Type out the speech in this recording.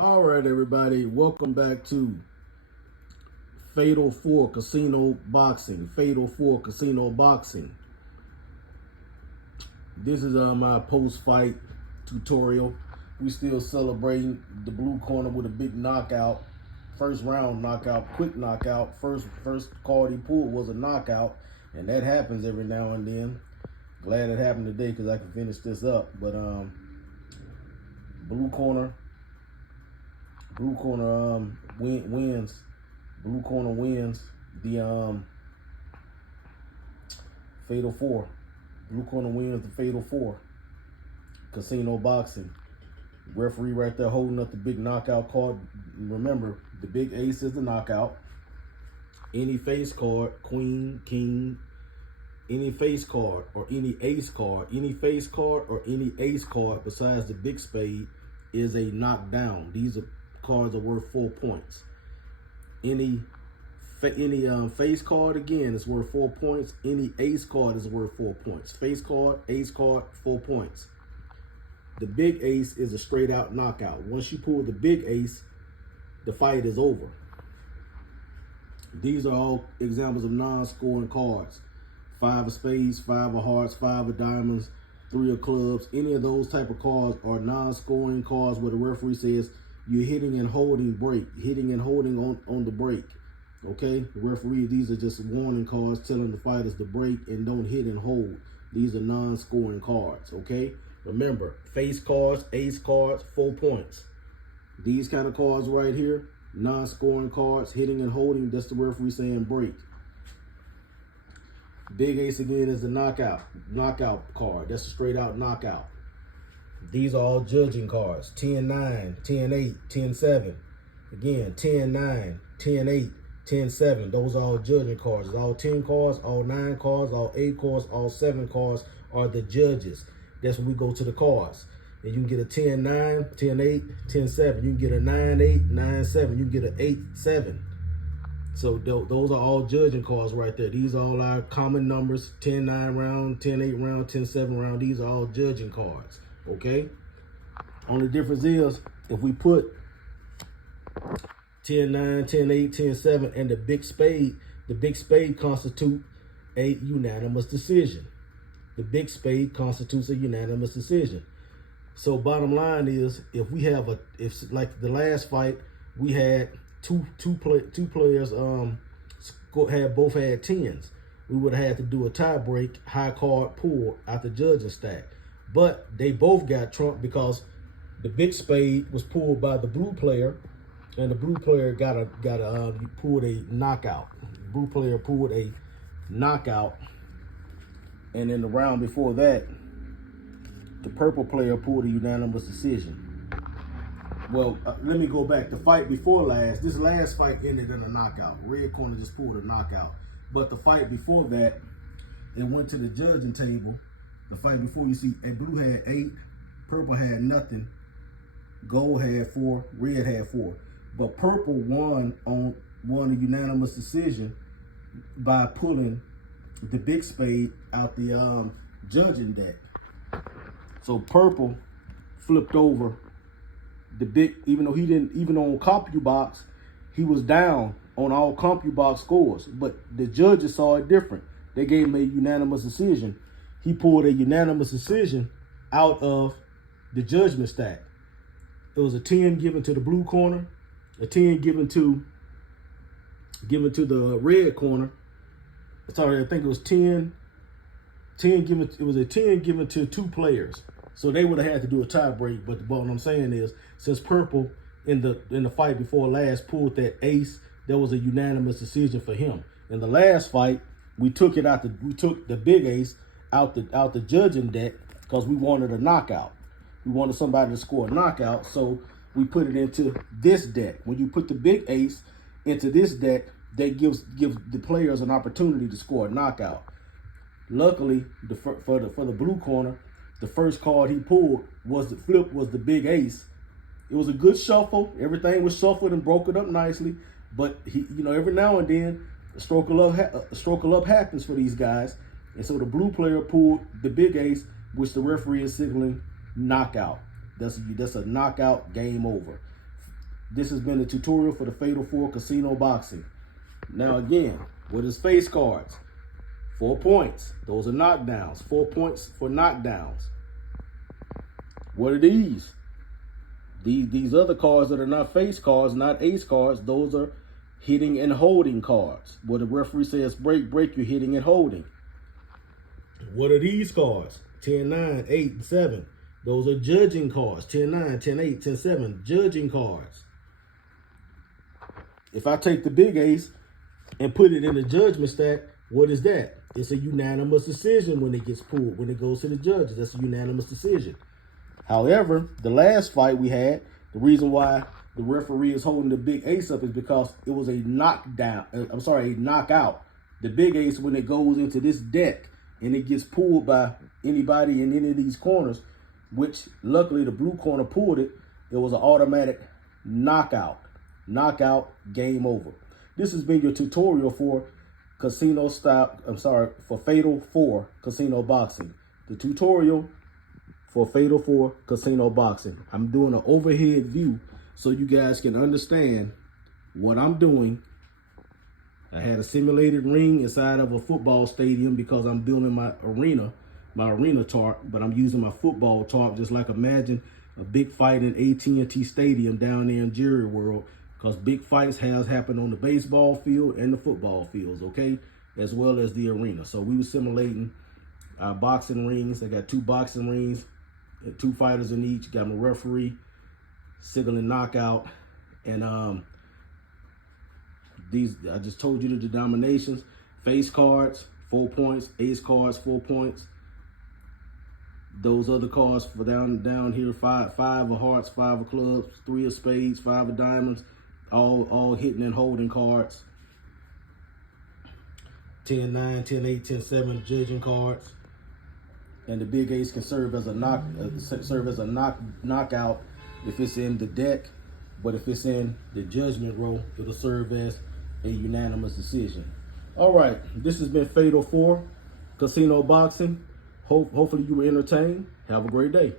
All right, everybody, welcome back to Fatal 4 Casino Boxing. Fatal 4 Casino Boxing. This is my post-fight tutorial. We still celebrating the blue corner with a big knockout. First round knockout, quick knockout. First card he pulled was a knockout, and that happens every now and then. Glad it happened today because I can finish this up. But blue corner wins. Blue corner wins the Fatal 4. Blue corner wins the Fatal 4. Casino Boxing. Referee right there holding up the big knockout card. Remember, the big ace is the knockout. Any face card, queen, king, any face card or any ace card, any face card or any ace card besides the big spade is a knockdown. These cards are worth 4 points. Any face card, again, is worth 4 points. Any ace card is worth 4 points. Face card, ace card, 4 points. The big ace is a straight out knockout. Once you pull the big ace, the fight is over. These are all examples of non-scoring cards. 5 of spades, 5 of hearts, 5 of diamonds, 3 of clubs. Any of those type of cards are non-scoring cards where the referee says you're hitting and holding break, hitting and holding on the break. Okay, the referee, these are just warning cards telling the fighters to break and don't hit and hold. These are non-scoring cards. Okay, remember, face cards, ace cards, 4 points. These kind of cards right here, non-scoring cards, hitting and holding, that's the referee saying break. Big ace again is the knockout card. That's a straight out knockout. These are all judging cards. 10-9, 10-8, 10-7. Again, 10-9, 10-8, 10-7. Those are all judging cards. It's all 10 cards, all 9 cards, all 8 cards, all 7 cards are the judges. That's when we go to the cards. And you can get a 10-9, 10-8, 10-7. You can get a 9-8, 9-7. You can get an 8-7. So those are all judging cards right there. These are all our common numbers. 10-9 round, 10-8 round, 10-7 round. These are all judging cards. Okay? Only difference is if we put 10-9, 10-8, 10-7 and the big spade constitute a unanimous decision. The big spade constitutes a unanimous decision. So bottom line is, if we have if like the last fight, we had two players both had 10s. We would have had to do a tie break, high card pull out the judging stack. But they both got trumped because the big spade was pulled by the blue player, and the blue player pulled a knockout. The blue player pulled a knockout, and in the round before that, the purple player pulled a unanimous decision. Well, let me go back. The fight before last, this last fight ended in a knockout. Red corner just pulled a knockout. But the fight before that, it went to the judging table. The fight before, you see, blue had 8, purple had nothing, gold had 4, red had 4. But purple won a unanimous decision by pulling the big spade out the judging deck. So purple flipped over the big, even on CompuBox, he was down on all CompuBox scores, but the judges saw it different. They gave him a unanimous decision. He pulled a unanimous decision out of the judgment stack. It was a 10 given to the blue corner, a 10 given to the red corner. Sorry, I think it was 10 given. It was a 10 given to 2 players. So they would have had to do a tie break. But what I'm saying is, since purple in the fight before last pulled that ace, there was a unanimous decision for him. In the last fight, we took the big ace out the judging deck because we wanted a knockout. We wanted somebody to score a knockout, so we put it into this deck. When you put the big ace into this deck, that gives the players an opportunity to score a knockout. Luckily, for the blue corner, the first card he pulled was the big ace. It was a good shuffle. Everything was shuffled and broke it up nicely. But every now and then, a stroke of luck happens for these guys. And so the blue player pulled the big ace, which the referee is signaling knockout. That's a knockout, game over. This has been a tutorial for the Fatal 4 Casino Boxing. Now again, what is face cards? 4 points. Those are knockdowns. 4 points for knockdowns. What are these? These other cards that are not face cards, not ace cards, those are hitting and holding cards. Where the referee says break, break, you're hitting and holding. What are these cards? 10, 9, 8, and 7. Those are judging cards. 10, 9, 10, 8, 10, 7. Judging cards. If I take the big ace and put it in the judgment stack, what is that? It's a unanimous decision when it gets pulled. When it goes to the judges, that's a unanimous decision. However, the last fight we had, the reason why the referee is holding the big ace up is because it was a knockdown. A knockout. The big ace, when it goes into this deck and it gets pulled by anybody in any of these corners, which luckily the blue corner pulled it, it was an automatic knockout. Knockout, game over. This has been your tutorial for for Fatal 4 Casino Boxing. The tutorial for Fatal 4 Casino Boxing. I'm doing an overhead view so you guys can understand what I'm doing. I had a simulated ring inside of a football stadium because I'm building my arena tarp, but I'm using my football tarp. Just like imagine a big fight in AT&T Stadium down there in Jerry World, because big fights has happened on the baseball field and the football fields, okay, as well as the arena. So we were simulating our boxing rings. I got 2 boxing rings, 2 fighters in each. Got my referee signaling knockout, and these I just told you the denominations. Face cards, 4 points. Ace cards, 4 points. Those other cards for down here, 5 of hearts, 5 of clubs, 3 of spades, 5 of diamonds. All hitting and holding cards. 10, 9, 10, 8, 10, 7 judging cards. And the big ace can serve as a knockout if it's in the deck, but if it's in the judgment row, it'll serve as a unanimous decision. All right, this has been Fatal 4 Casino Boxing. Hopefully you were entertained. Have a great day.